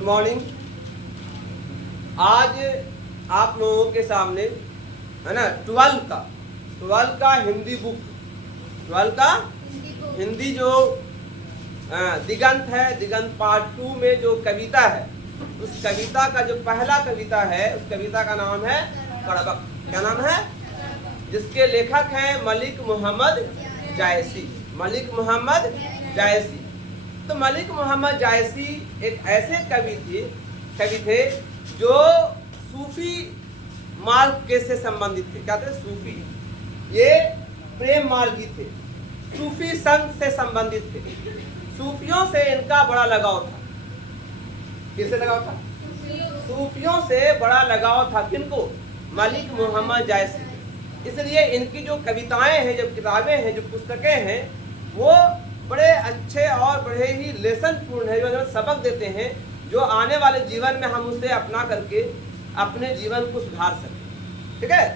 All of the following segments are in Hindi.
Good morning. आज आप लोगों के सामने है ना 12 का हिंदी बुक, 12 का हिंदी जो दिगंत है, दिगंत पार्ट 2 में जो कविता है, उस कविता का जो पहला कविता है, उस कविता का नाम है कड़बक। क्या नाम है? जिसके लेखक हैं मलिक मोहम्मद जायसी। मलिक मोहम्मद जायसी। तो मलिक मोहम्मद जायसी एक ऐसे कवि थे जो सूफी मार्ग के से संबंधित थे। क्या थे? सूफी। ये प्रेम मार्गी थे, सूफी संघ से संबंधित थे। सूफियों से इनका बड़ा लगाव था। किससे लगाव था? सूफियों से बड़ा लगाव था। किनको? मलिक मोहम्मद जायसी। इसलिए इनकी जो कविताएं हैं, जो किताबें हैं, जो पुस्तकें हैं, वो बड़े अच्छे और बड़े ही लेसन पूर्ण है, जो हमें सबक देते हैं, जो आने वाले जीवन में हम उसे अपना करके अपने जीवन को सुधार सकें। ठीक है?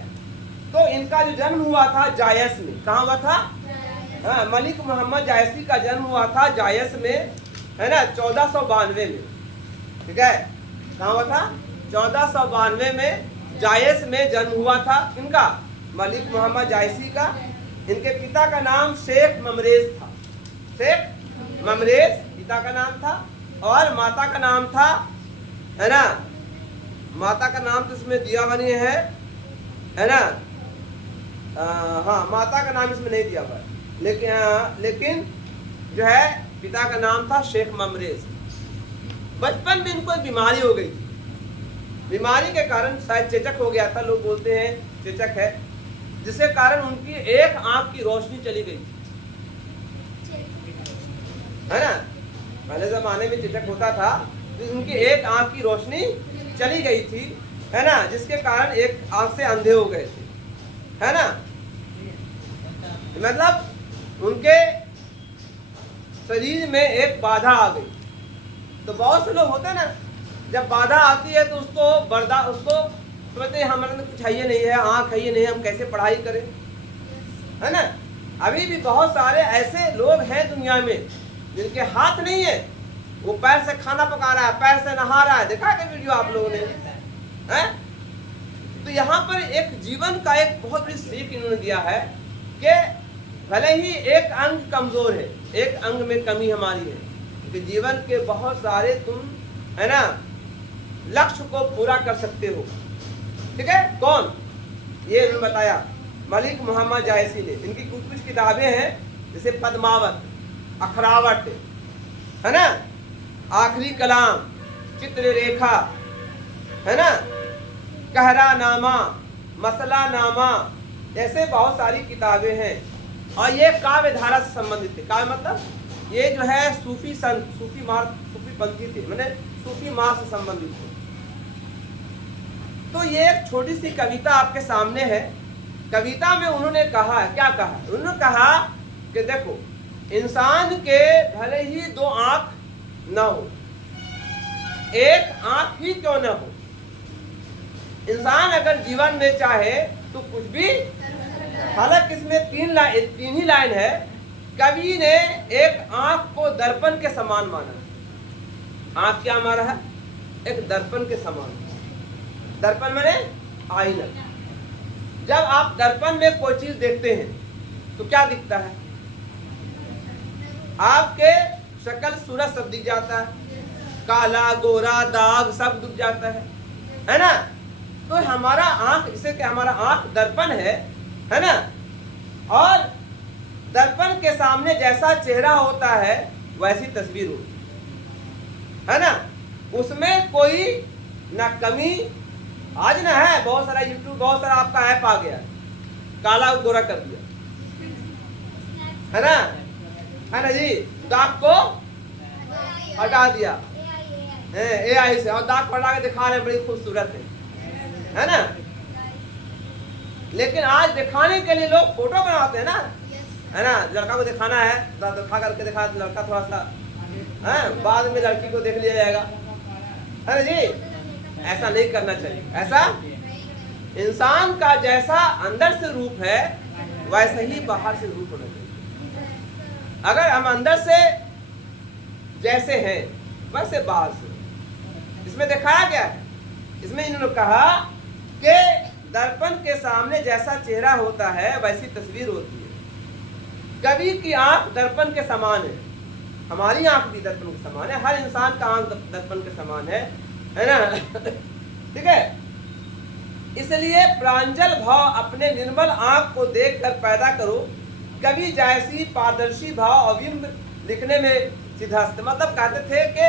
तो इनका जो जन्म हुआ था जायस में। कहाँ हुआ था? हाँ, मलिक मोहम्मद जायसी का जन्म हुआ था जायस में, है ना, 1492 में। ठीक है? कहाँ हुआ था? 1492 में जायस में जन्म हुआ था। इनका मलिक मोहम्मद जायसी का। इनके पिता का नाम शेख ममरेज था। शेख ममरेज पिता का नाम था, और माता का नाम था, है ना, माता का नाम तो इसमें दिया हुआ नहीं है ना। हाँ, माता का नाम इसमें नहीं दिया हुआ है, लेकिन जो है पिता का नाम था शेख ममरेज। बचपन में इनको एक बीमारी हो गई थी। बीमारी के कारण शायद चेचक हो गया था, लोग बोलते हैं चेचक है, जिसके कारण उनकी एक आंख की रोशनी चली गई थी, है ना। पहले जमाने में चेचक होता था, तो उनकी एक आंख की रोशनी चली गई थी, है ना, जिसके कारण एक आंख से अंधे हो गए थे, है ना। मतलब उनके शरीर में एक बाधा आ गई। तो बहुत से लोग होते हैं ना, जब बाधा आती है तो उसको समझते हैं हमारे अंदर कुछ है ही नहीं है, आँख है ही नहीं, हम कैसे पढ़ाई करें, है ना। अभी भी बहुत सारे ऐसे लोग हैं दुनिया में जिनके हाथ नहीं है, वो पैर से खाना पका रहा है, पैर से नहा रहा है। देखा है वीडियो आप लोगों ने? है? तो यहाँ पर एक जीवन का एक बहुत बड़ी सीख इन्होंने दिया है कि भले ही एक अंग कमजोर है, एक अंग में कमी हमारी है, कि जीवन के बहुत सारे तुम, है ना, लक्ष्य को पूरा कर सकते हो। ठीक है? कौन? ये इन्होंने बताया मलिक मोहम्मद जायसी ने। इनकी कुछ किताबें हैं, जैसे पद्मावत, अखरावट, है ना, आखिरी कलाम, चित्र रेखा, है ना, कहरा नामा, मसला नामा, ऐसे बहुत सारी किताबें हैं। और ये काव्य धारा से संबंधित थे। काव्य मतलब ये जो है सूफी संत, सूफी पंथी थे, मैंने सूफी मार्ग से संबंधित थे। तो ये एक छोटी सी कविता आपके सामने है। कविता में उन्होंने कहा, क्या कहा? उन्होंने कहा कि देखो, इंसान के भले ही 2 आंख न हो, एक आंख ही क्यों न हो, इंसान अगर जीवन में चाहे तो कुछ भी। हालांकि इसमें 3 ही लाइन है। कवि ने एक आंख को दर्पण के समान माना। आंख क्या माना है? एक दर्पण के समान। दर्पण माने आईना। जब आप दर्पण में कोई चीज देखते हैं तो क्या दिखता है? आपके शक्ल सूरत सब दिख जाता है, काला गोरा दाग सब दिख जाता है ना। तो हमारा आंख, इसे क्या, हमारा आंख दर्पण है ना। और दर्पण के सामने जैसा चेहरा होता है वैसी तस्वीर होती है ना। उसमें कोई ना कमी, आज ना है बहुत सारा यूट्यूब, बहुत सारा आपका ऐप आ गया, काला गोरा कर दिया, है ना जी। दाग को हटा दिया AI से, और दाग हटा के दिखा रहे हैं बड़ी खूबसूरत है ना। लेकिन आज दिखाने के लिए लोग फोटो बनाते हैं ना, है ना। लड़का को दिखाना है, दिखा करके दिखा, लड़का थोड़ा सा, है, बाद में लड़की को देख लिया जाएगा, है ना जी। ऐसा नहीं करना चाहिए। ऐसा इंसान का जैसा अंदर से रूप है वैसा ही बाहर से रूप होना चाहिए। अगर हम अंदर से जैसे हैं वैसे बाहर से, इसमें दिखाया गया है। इसमें इन्होंने कहा कि दर्पण के सामने जैसा चेहरा होता है वैसी तस्वीर होती है। कवि की आंख दर्पण के समान है, हमारी आंख भी दर्पण के समान है, हर इंसान का आंख दर्पण के समान है ना? ठीक है। इसलिए प्रांजल भाव अपने निर्मल आंख को देखकर पैदा करो, कवि जैसी पारदर्शी भाव अविम्ब लिखने में सिद्धास्त। मतलब कहते थे कि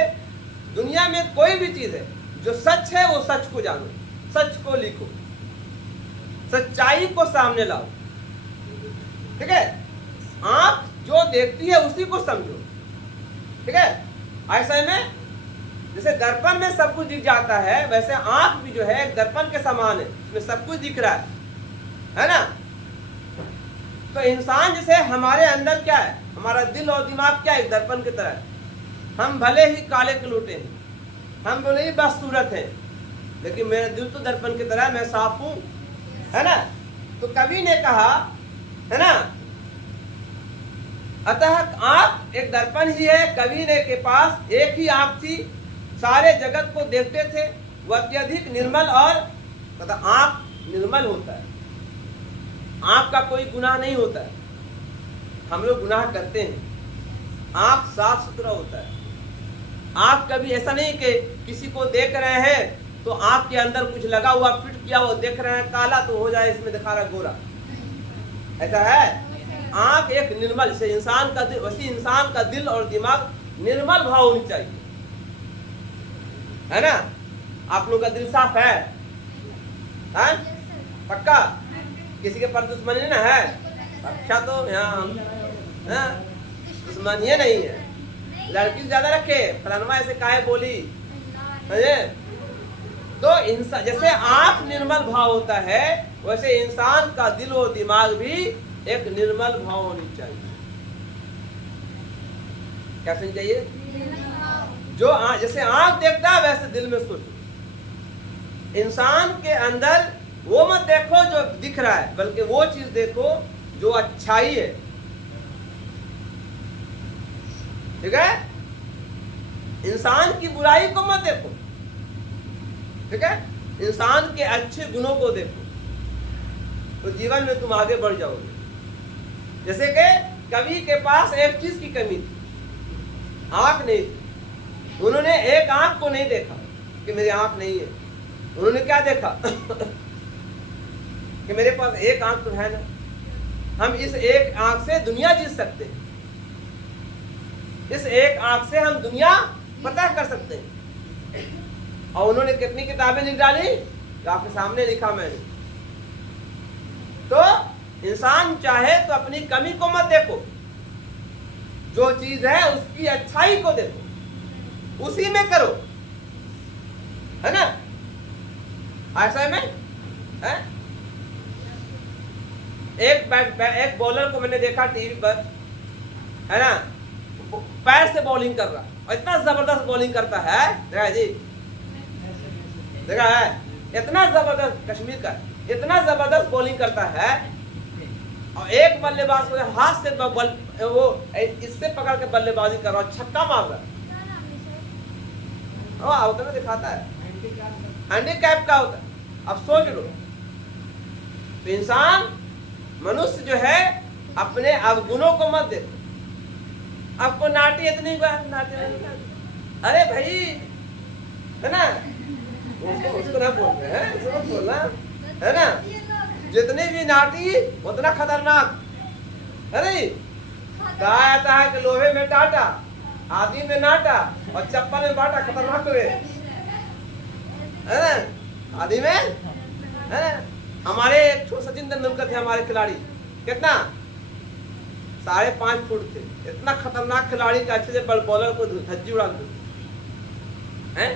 दुनिया में कोई भी चीज है जो सच है वो सच को जानो, सच को लिखो, सच्चाई को सामने लाओ। ठीक है। आंख जो देखती है उसी को समझो। ठीक है। ऐसे में जैसे दर्पण में सब कुछ दिख जाता है, वैसे आंख भी जो है एक दर्पण के समान है, इसमें सब कुछ दिख रहा है ना? तो इंसान जैसे हमारे अंदर क्या है, हमारा दिल और दिमाग क्या है, दर्पण की तरह है। हम भले ही काले कलूटे हैं, हम भले ही बदसूरत हैं, लेकिन मेरा दिल तो दर्पण की तरह, मैं साफ हूं, है ना? तो कवि ने कहा, है ना, अतः आंख एक दर्पण ही है। कवि ने के पास एक ही आंख थी, सारे जगत को देखते थे, वह अत्यधिक निर्मल और तथा आंख निर्मल होता है, आंख का कोई गुनाह नहीं होता है। हम लोग गुनाह करते हैं, आंख साफ सुथरा होता है। आंख कभी ऐसा नहीं कि किसी को देख रहे हैं तो आंख के अंदर कुछ लगा हुआ फिट किया हुआ देख रहे हैं, काला तो हो जाए इसमें दिखा रहा गोरा, ऐसा है? आंख एक निर्मल, जैसे इंसान का दिल, वैसे इंसान का दिल और दिमाग निर्मल भाव होनी चाहिए, है ना? आप लोग का दिल साफ है? पक्का? किसी के पर दुश्मनी नहीं ना है? अच्छा, तो यहाँ दुश्मनी नहीं है। लड़की ज्यादा रखे, फलानमा ऐसे काहे बोली, तो इंसान जैसे आंख निर्मल भाव होता है, वैसे इंसान का दिल और दिमाग भी एक निर्मल भाव होनी चाहिए। कैसे चाहिए? जो जैसे आंख देखता है वैसे दिल में सोचो। इंसान के अंदर वो मत देखो जो दिख रहा है, बल्कि वो चीज देखो जो अच्छाई है। ठीक है। इंसान की बुराई को मत देखो, ठीक है, इंसान के अच्छे गुणों को देखो, तो जीवन में तुम आगे बढ़ जाओगे। जैसे कि कवि के पास एक चीज की कमी थी, आंख नहीं थी। उन्होंने एक आंख को नहीं देखा कि मेरी आंख नहीं है, उन्होंने क्या देखा कि मेरे पास एक आंख तो है ना, हम इस एक आंख से दुनिया जीत सकते हैं, इस एक आंख से हम दुनिया पता कर सकते हैं। और उन्होंने कितनी किताबें लिख डाली, आपके सामने लिखा मैंने। तो इंसान चाहे तो अपनी कमी को मत देखो, जो चीज है उसकी अच्छाई को देखो, उसी में करो, है ना? ऐसा में है? एक बॉलर को मैंने देखा टीवी पर, है ना, पैर से बॉलिंग कर रहा और इतना जबरदस्त बॉलिंग करता है, देखा जी, देखा है, इतना जबरदस्त, कश्मीर का इतना जबरदस्त बॉलिंग करता है। और एक बल्लेबाज को हाथ से वो इससे पकड़ के बल्लेबाजी कर रहा, छक्का मार रहा, उतना दिखाता है, हैंडीकैप का होता है। अब सोच लो, तो इंसान मनुष्य जो है अपने अवगुणों को मत देखो। आपको नाटी इतनी नाटी, अरे भाई, है ना, उसको ना बोल रहे हैं, उसको बोलना, है ना, जितनी भी नाटी उतना खतरनाक। अरे कहा जाता है कि लोहे में टाटा, आदि में नाटा और चप्पल में बाटा, खतरनाक हुए, है ना, आदि में, है ना। हमारे सचिन तेंदुलकर थे हमारे खिलाड़ी, कितना 5.5 फुट थे, इतना खतरनाक खिलाड़ी का अच्छे से बॉलर को धज्जी उड़ा दो, हैं?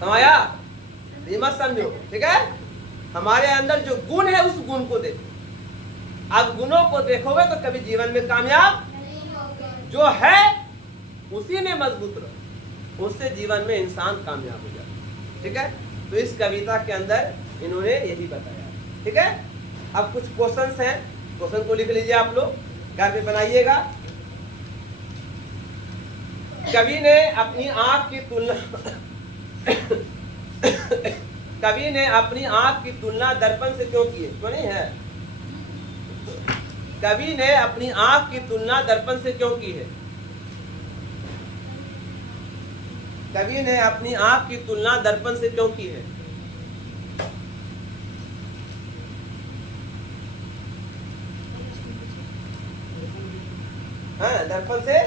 समझा? ये मत समझो, ठीक है। हमारे अंदर जो गुण है उस गुण को देखो, अब गुणों को देखोगे तो कभी जीवन में कामयाब जो है उसी में मजबूत रहो, उससे जीवन में इंसान कामयाब हो जाए, ठीक है। तो इस कविता के अंदर इन्होंने यही बताया, ठीक है। अब कुछ क्वेश्चंस हैं, क्वेश्चन को लिख लीजिए आप लोग, घर पे बनाइएगा। कवि ने अपनी आंख की तुलना कवि ने अपनी आंख की तुलना दर्पण से क्यों की है? क्यों नहीं है? कवि ने अपनी आंख की तुलना दर्पण से क्यों की है? कवि ने अपनी आंख की तुलना दर्पण से क्यों की है? हाँ, दर्पण से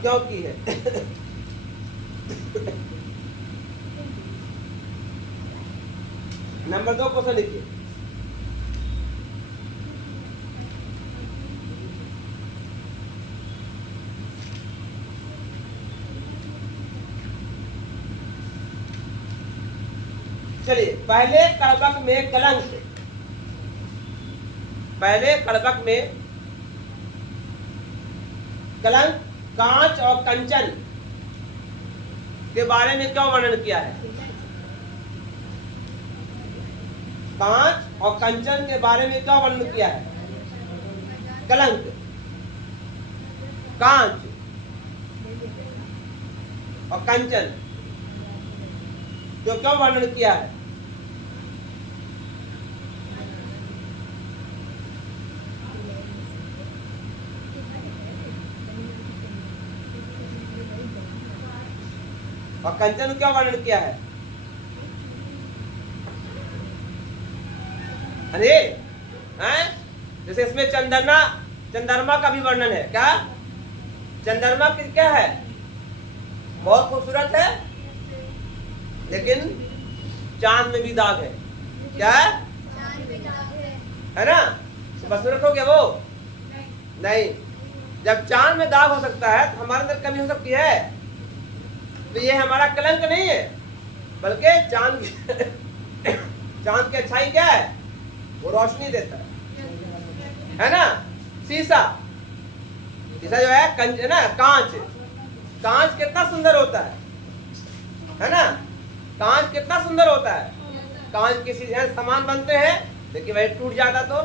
क्यों की है? नंबर 2 क्वेश्चन लिखिए। चलिए, पहले कड़बक में कलंक, पहले कड़बक में कलंक, कांच और कंचन के बारे में क्यों वर्णन किया है? कांच और कंचन के बारे में क्या वर्णन किया है? कलंक, कांच और कंचन तो क्यों वर्णन किया है? और कंचन क्या वर्णन किया है? अरे हैं? जैसे इसमें चंद्रमा का भी वर्णन है। क्या चंद्रमा की क्या है? बहुत खूबसूरत है, लेकिन चांद में भी दाग है। क्या है? है ना? खूबसूरत हो गया वो? नहीं। जब चांद में दाग हो सकता है तो हमारे अंदर कमी हो सकती है। तो ये हमारा कलंक नहीं है, बल्कि चांद की अच्छाई क्या है? वो रोशनी देता है ना? शीशा जो है ना, कांच कितना सुंदर होता है ना? कांच कितना सुंदर होता है। कांच किसी सामान बनते हैं, लेकिन वही टूट जाता तो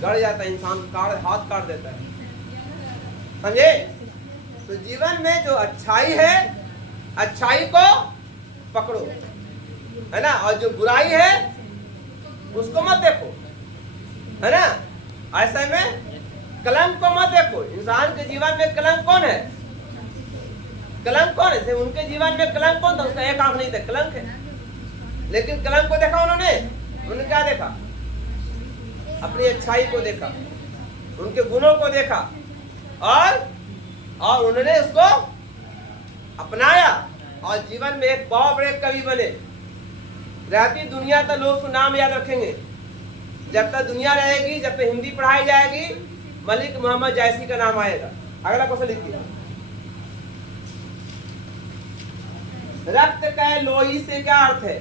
गड़ जाता है, इंसान हाथ काट देता है। समझे? तो जीवन में जो अच्छाई है, अच्छाई को पकड़ो, है ना? और जो बुराई है उसको मत देखो, है ना? ऐसे में कलंक को मत देखो। इंसान के जीवन में कलंक कौन है? कलंक कौन है? उनके जीवन में कलंक कौन था? उसका एक आंख नहीं था, कलंक है। लेकिन कलंक को देखा उन्होंने क्या देखा? अपनी अच्छाई को देखा, उनके गुणों को देखा, और उन्होंने उसको अपनाया और जीवन में एक बहुत बड़े कवि बने। रहती दुनिया तक लोग उसको नाम याद रखेंगे। जब तक दुनिया रहेगी, जब तक हिंदी पढ़ाई जाएगी, मलिक मोहम्मद जायसी का नाम आएगा। अगला क्वेश्चन लिखिए। रक्त कै लोई से क्या अर्थ है?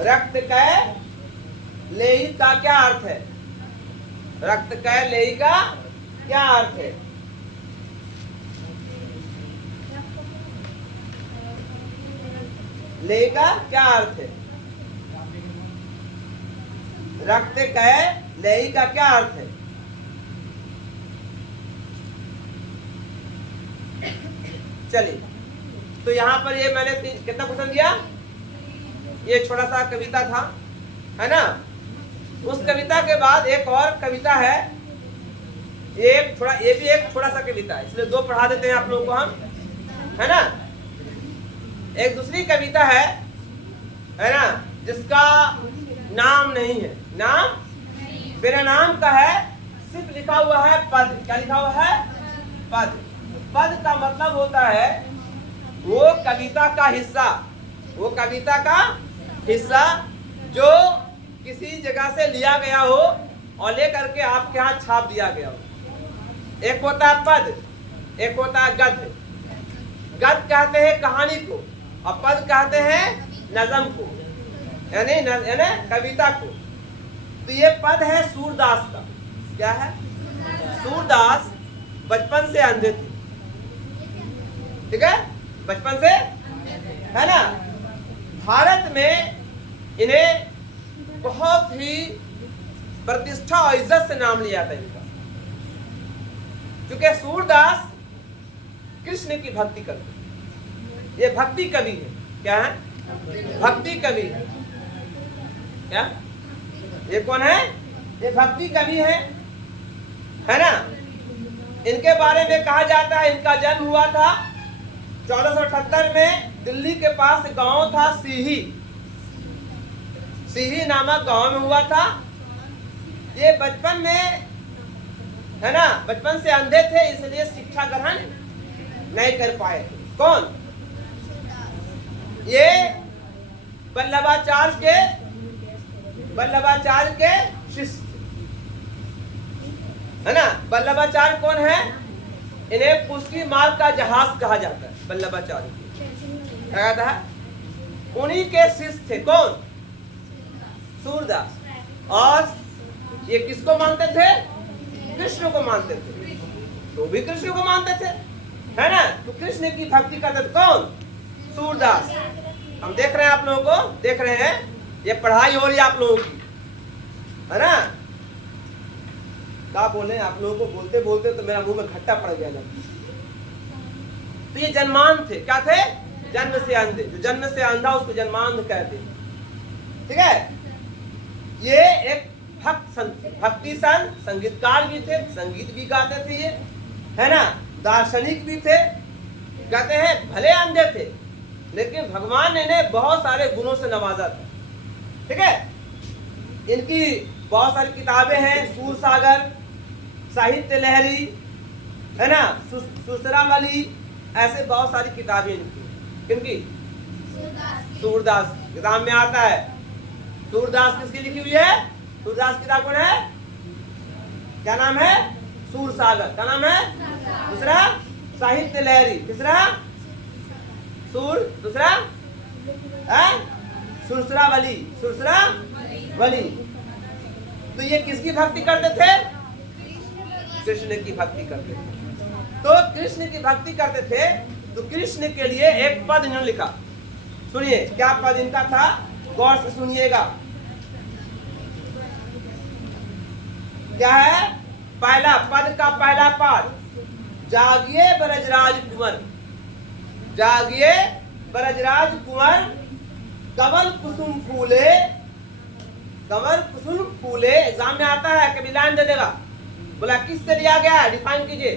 रक्त कै लेई का क्या अर्थ है? रक्त कै लेई का क्या अर्थ है? ले का क्या अर्थ है? रक्त कै लेई का क्या अर्थ है? चलिए, तो यहाँ पर ये मैंने कितना क्वेश्चन दिया? ये छोटा सा कविता था, है ना? उस कविता के बाद एक और कविता है, ये भी एक थोड़ा सा कविता है, इसलिए 2 पढ़ा देते हैं आप लोगों को हम, है ना? एक दूसरी कविता है ना, जिसका नाम नहीं है, नाम बिना नाम का है, सिर्फ लिखा हुआ है पद। क्या लिखा हुआ है? पद। पद का मतलब होता है वो कविता का हिस्सा, वो कविता का हिस्सा जो किसी जगह से लिया गया हो और लेकर के आपके यहाँ छाप दिया गया हो। एक होता है पद, एक होता है गद्य। गद्य कहते हैं कहानी को और पद कहते हैं नज़म को, यानी कविता को। तो ये पद है सूरदास का। क्या है? सूरदास बचपन से अंधे थे, ठीक है? बचपन से, है ना? भारत में इन्हें बहुत ही प्रतिष्ठा और इज्जत से नाम लिया था इनका, क्योंकि सूरदास कृष्ण की भक्ति करते, ये भक्ति कवि है। क्या है? भक्ति कवि है। क्या ये कौन है? ये भक्ति कवि है ना। इनके बारे में कहा जाता है इनका जन्म हुआ था 1478 में। दिल्ली के पास गांव था सीही नामक गांव में हुआ था। ये बचपन में है ना, बचपन से अंधे थे, इसलिए शिक्षा ग्रहण नहीं कर पाए। कौन? ये वल्लभाचार्य के शिष्य है ना। वल्लभाचार्य कौन है? इन्हें पुष्टि मार्ग का जहाज कहा जाता है। वल्लभाचार्य कहा जाता है। उन्हीं के शिष्य थे। कौन? सूरदास। और ये किसको मानते थे? कृष्ण को मानते थे। तो भी कृष्ण को मानते थे, है ना। तो कृष्ण की भक्ति करते थे। कौन? सूरदास। हम देख रहे हैं, आप लोगों को देख रहे हैं, ये पढ़ाई हो रही है आप लोगों की, है ना। क्या बोले आप लोगों को, बोलते बोलते तो मेरा मुंह में खट्टा पड़ गया ना। तो ये जन्मांध थे। क्या थे? जन्म से अंधे। जो जन्म से अंधा उसको जन्मांध कहते हैं। ठीक है। ये एक भक्ति संत, संगीतकार भी थे, संगीत भी गाते थे ये, है ना। दार्शनिक भी थे। कहते हैं भले अंधे थे लेकिन भगवान ने इन्हें बहुत सारे गुणों से नवाजा था। ठीक है। इनकी बहुत सारी किताबें हैं। सूर सागर, साहित्य लहरी, है ना, सुसरावली, ऐसे बहुत सारी किताबें इनकी। किनकी? सूरदास। किताब में आता है सूरदास किसकी लिखी हुई है? सूरदास की किताब कौन है? क्या नाम है? सूर सागर। क्या नाम है? दूसरा साहित्य लहरी। तीसरा सूर, दूसरा सुरसरावली। सुरसरावली। तो ये किसकी भक्ति करते थे? कृष्ण की भक्ति करते थे। तो कृष्ण की भक्ति करते थे तो कृष्ण के लिए एक पद इन्होंने लिखा। सुनिए क्या पद इनका था, गौर से सुनिएगा। क्या है? पहला पद का पहला पाठ, जागिए ब्रजराज कुंवर, जागिए ब्रजराज कुंवर, कमल कुसुम फूले, कमल कुसुम फूले। एग्जाम में आता है, कभी लाइन दे देगा, बोला किससे लिया गया है, डिफाइन कीजिए।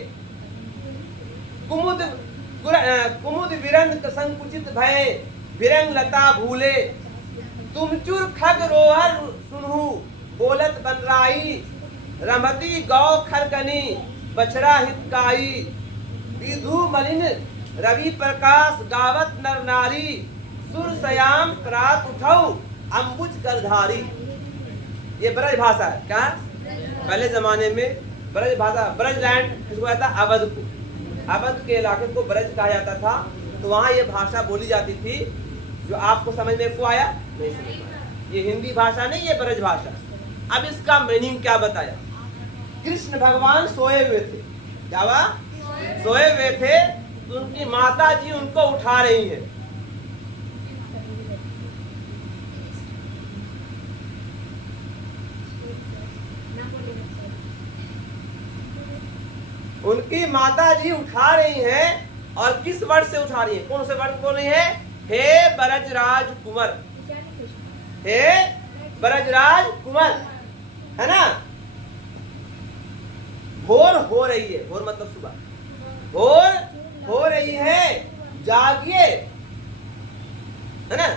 कुमुद विरंद संकुचित भय, विरंग लता भूले, तुम चुर खग रोहर सुनहु, बोलत बनराई, रमती गौ खरकनी, बछड़ा हितकाई, विधु मलिन रवि प्रकाश, गावत नर नारी, सुर सयाम प्रात उठौ, अम्बुज करधारी। ये ब्रज भाषा है। क्या? पहले जमाने में ब्रज भाषा, ब्रज लैंड किसको कहता? अवध को। अवध के इलाके को ब्रज कहा जाता था। तो वहाँ ये भाषा बोली जाती थी। जो आपको समझ में को आया? नहीं समझ में आया। ये हिंदी भाषा नहीं, ये ब्रज भाषा। अब इसका मीनिंग क्या बताया? कृष्ण भगवान सोए हुए थे। क्या हुआ? सोए हुए थे तो उनकी माता जी उनको उठा रही है। उनकी माता जी उठा रही हैं। और किस वर्ड से उठा रही है? कौन से वर्ड बोल रही है? हे ब्रजराज कुंवर, हे ब्रजराज कुंवर, है ना। भोर हो रही है, भोर मतलब सुबह, भोर हो रही है, जागिए, है ना।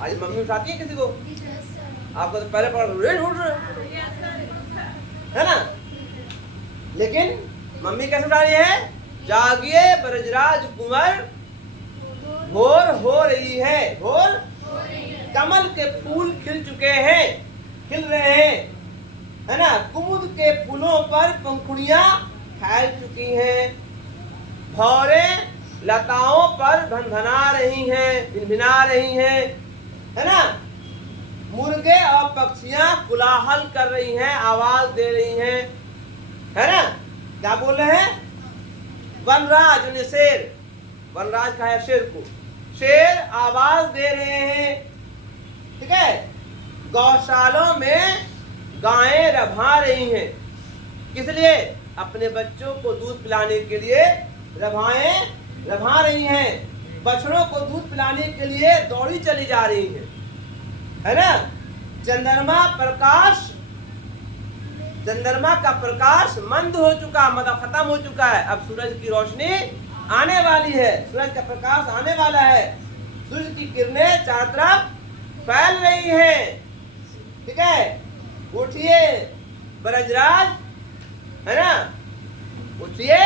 आज मम्मी उठाती है किसी को? आपको तो पहले पढ़ उठ रहे, है ना। लेकिन मम्मी कैसे उठा रही है? जागिए ब्रजराज कुंवर, भोर हो रही है, भोर। कमल के फूल खिल चुके हैं, खिल रहे हैं, है ना। कुमुद के फूलों पर पंखुड़ियां फैल चुकी हैं, भौरे लताओं पर भनभना रही हैं, भिनभिना रही हैं, है ना। मुर्गे और पक्षियां कोलाहल कर रही हैं, आवाज दे रही हैं, है ना। क्या बोल रहे हैं? वनराज ने शेर, वनराज कहा है शेर को, शेर आवाज दे रहे हैं। ठीक है। गौशालों में गायें रभा रही हैं। किस लिए? अपने बच्चों को दूध पिलाने के लिए रभाएं रभा रही हैं। बछड़ों को दूध पिलाने के लिए दौड़ी चली जा रही हैं, है ना। चंद्रमा का प्रकाश मंद हो चुका, मतलब खत्म हो चुका है। अब सूरज की रोशनी आने वाली है, सूरज का प्रकाश आने वाला है। सूरज की किरणें चारों तरफ फैल रही हैं, ठीक है। उठिए ब्रजराज, है ना, उठिए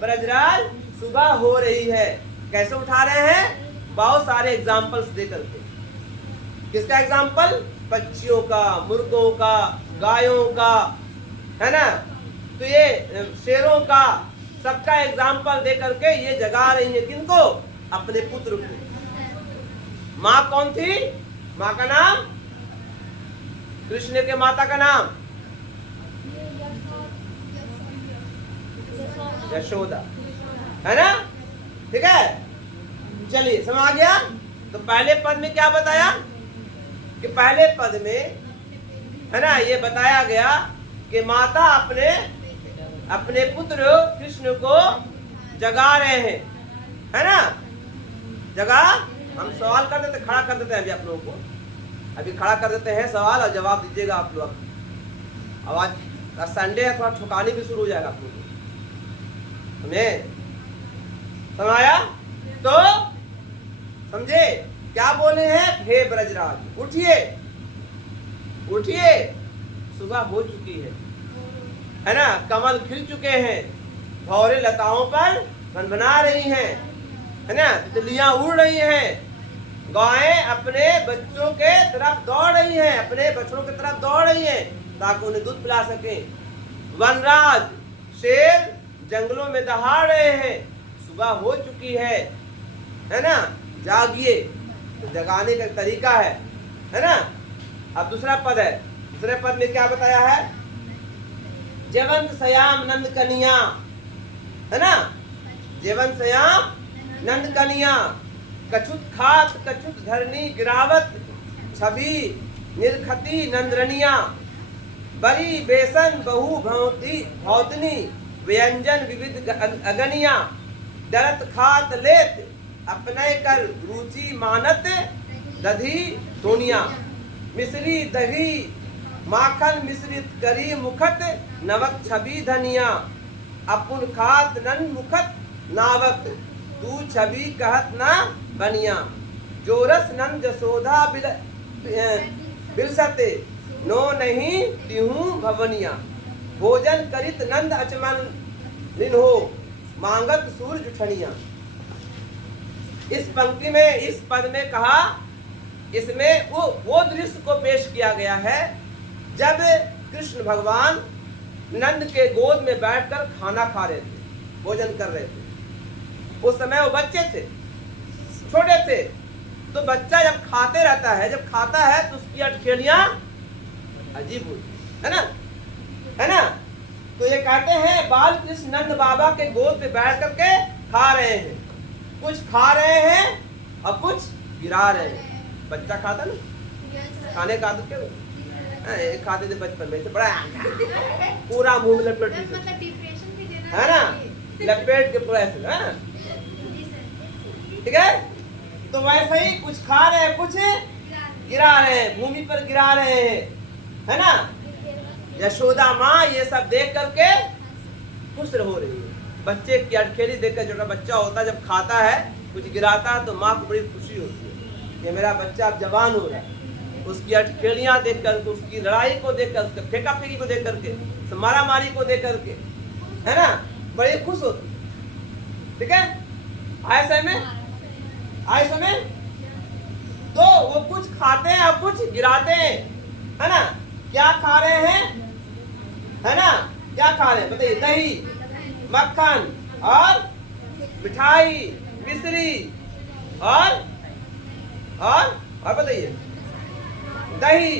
ब्रजराज, सुबह हो रही है। कैसे उठा रहे हैं? बहुत सारे एग्जाम्पल्स दे करके। किसका एग्जाम्पल? पक्षियों का, मुर्गों का, गायों का, है ना, तो ये शेरों का, सबका एग्जाम्पल दे करके ये जगा रही है। किनको? अपने पुत्र को। माँ कौन थी? माँ का नाम, कृष्ण के माता का नाम यशोदा, है ना, ठीक है। चलिए समझ आ गया। तो पहले पद में क्या बताया कि पहले पद में, है ना, ये बताया गया कि माता अपने पुत्र कृष्ण को जगा रहे हैं, है ना। जगा, हम सवाल कर देते, खड़ा कर देते हैं अभी आप लोगों को, अभी खड़ा कर देते हैं सवाल और जवाब दीजिएगा आप लोग। आवाज संडे है, थोड़ा ठुकानी भी शुरू हो जाएगा आप लोगों को, हमें समझाया तो समझे क्या बोले हैं? हे ब्रजराज उठिए, उठिए, सुबह हो चुकी है ना। कमल खिल चुके हैं, भौरे लताओं पर भनभना रही हैं, है ना, तितलियां उड़ रही हैं, गायें अपने बच्चों के तरफ दौड़ रही हैं, अपने बछड़ों की तरफ दौड़ रही हैं ताकि उन्हें दूध पिला सकें। वनराज शेर जंगलों में दहाड़ रहे हैं, सुबह हो चुकी है ना। जागिए, तो जगाने का तरीका है ना। अब दूसरा पद है, दूसरे पद में क्या बताया है? जेवंत सयाम नंद कनिया, है ना, जेवंत सयाम नंद कनिया, कछुत खात कछुत धरनी गिरावत, छवि निर्खती नंदरनिया, बरी बेसन बहु भौतनी, व्यंजन विविध अगनिया, डरत खात लेत अपने कर रुचि मानत, दधी तोनिया, मिश्री दही माखन मिश्रित करी मुखत, नवक छवि धनिया, अपुन खात नन मुखत नावत, तू छवि कहत ना बनिया, जोरस नंद जसोदा बिलसते, नो नहीं तिहू भवनिया, भोजन करित नंद अचमन लिन्हो, मांगत सूरज उठनिया। इस पंक्ति में, इस पद में कहा, इसमें वो दृश्य को पेश किया गया है जब कृष्ण भगवान नंद के गोद में बैठकर खाना खा रहे थे, भोजन कर रहे थे। उस समय वो बच्चे थे, छोटे थे। तो बच्चा जब खाते रहता है, जब खाता है तो उसकी अटखेलियां अजीब होती है ना। तो ये कहते हैं बाल कृष्ण नंद बाबा के गोद पे बैठ करके खा रहे हैं, कुछ खा रहे हैं और कुछ गिरा रहे हैं। बच्चा खाता ना, खाने का आदत क्या एक खाते थे बचपन में, बड़ा पूरा मुंह में लपेट, है ना, लपेट के पूरा ऐसे, ठीक है। तो वैसे ही कुछ खा रहे हैं, कुछ गिरा रहे हैं, भूमि पर गिरा रहे हैं, है ना। यशोदा माँ ये सब देख करके खुश हो रही है। बच्चे की अटखेली देखकर, छोटा बच्चा होता है जब खाता है कुछ गिराता है तो माँ को बड़ी खुशी होती है कि मेरा बच्चा अब जवान हो रहा है। उसकी अटखेलियां देख कर, उसकी लड़ाई को देख कर, उसके फेंका फेंकी को देख करके, मारा मारी को देख करके, है ना, बड़ी खुश होती, ठीक है। ऐसे में तो वो कुछ खाते हैं और कुछ गिराते हैं, है ना। क्या खा रहे हैं, है ना, क्या खा रहे हैं बताइए? दही, मक्खन और मिठाई, मिश्री और बताइए दही,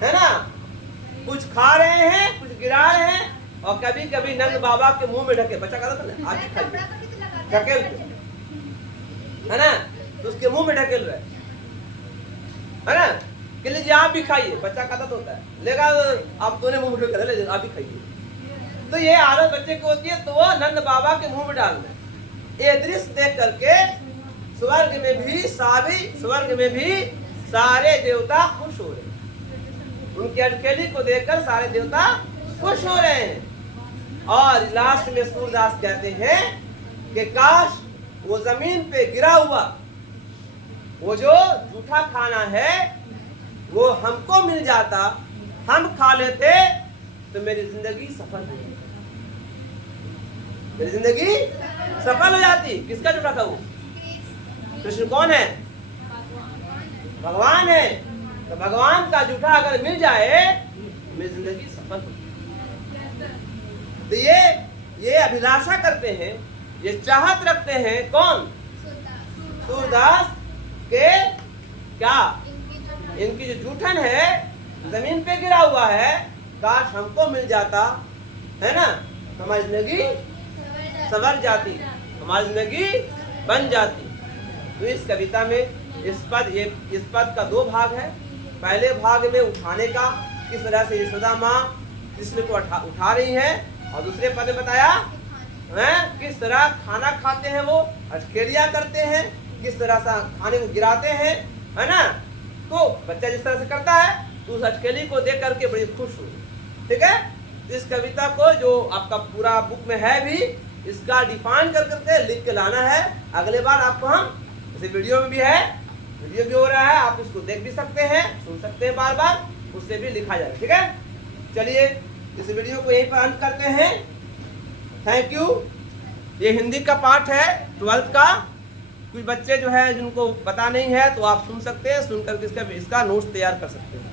है ना। कुछ खा रहे हैं, कुछ गिरा रहे हैं, और कभी कभी नंद बाबा के मुंह में ढके, बच्चा कहता था ना आप भी खाइए, ढकेल, है ना, तो उसके मुंह में ढकेल रहे, है ना, कि लीजिए आप भी खाइए। बच्चा कहता तो होता है, लेगा आप तूने मुंह में ढकेल ले, आप भी खाइए। तो ये आदत बच्चे की होती है, तो वो नंद बाबा के मुंह में डालना है। ये दृश्य देख करके स्वर्ग में भी सारे देवता खुश हो रहे हैं। उनकी अटकेली को देखकर सारे देवता खुश हो रहे हैं। और लास्ट में सूरदास कहते हैं कि काश वो जमीन पे गिरा हुआ वो जो जूठा खाना है वो हमको मिल जाता, हम खा लेते तो मेरी जिंदगी सफल हो जाती। मेरी जिंदगी सफल हो जाती। किसका जूठा था वो? कृष्ण कौन है? भगवान है। तो भगवान का जूठा अगर मिल जाए तो मेरी जिंदगी सफल हो जाती। तो ये अभिलाषा करते हैं, ये चाहत रखते हैं। कौन? सूरदास के क्या? इनकी जो जूठन है जमीन पे गिरा हुआ है, काश हमको मिल जाता, है ना, हमारी जिंदगी संवर जाती, हमारी जिंदगी बन जाती। तो इस कविता में इस पद का दो भाग है। पहले भाग में उठाने का, किस तरह से यशोदा माँ कृष्ण को उठा रही है, और दूसरे पद में बताया है किस तरह खाना खाते हैं, वो अटकेलियां करते हैं, किस तरह से खाने को गिराते हैं, है ना। तो बच्चा जिस तरह से करता है तो उस अटकेली को देख करके बड़ी खुश हुई। ठीक है। इस कविता को जो आपका पूरा बुक में है भी, इसका डिफाइन कर करके लिख के लाना है। अगले बार आपको हम, जैसे वीडियो में भी है, वीडियो भी हो रहा है, आप इसको देख भी सकते हैं, सुन सकते हैं बार बार, उससे भी लिखा जाए। ठीक है। चलिए इस वीडियो को यहीं पर अंत करते हैं। Thank you. ये हिंदी का पार्ट है 12th का। कुछ बच्चे जो है जिनको पता नहीं है तो आप सुन सकते हैं, सुन करके इसका नोट्स तैयार कर सकते हैं।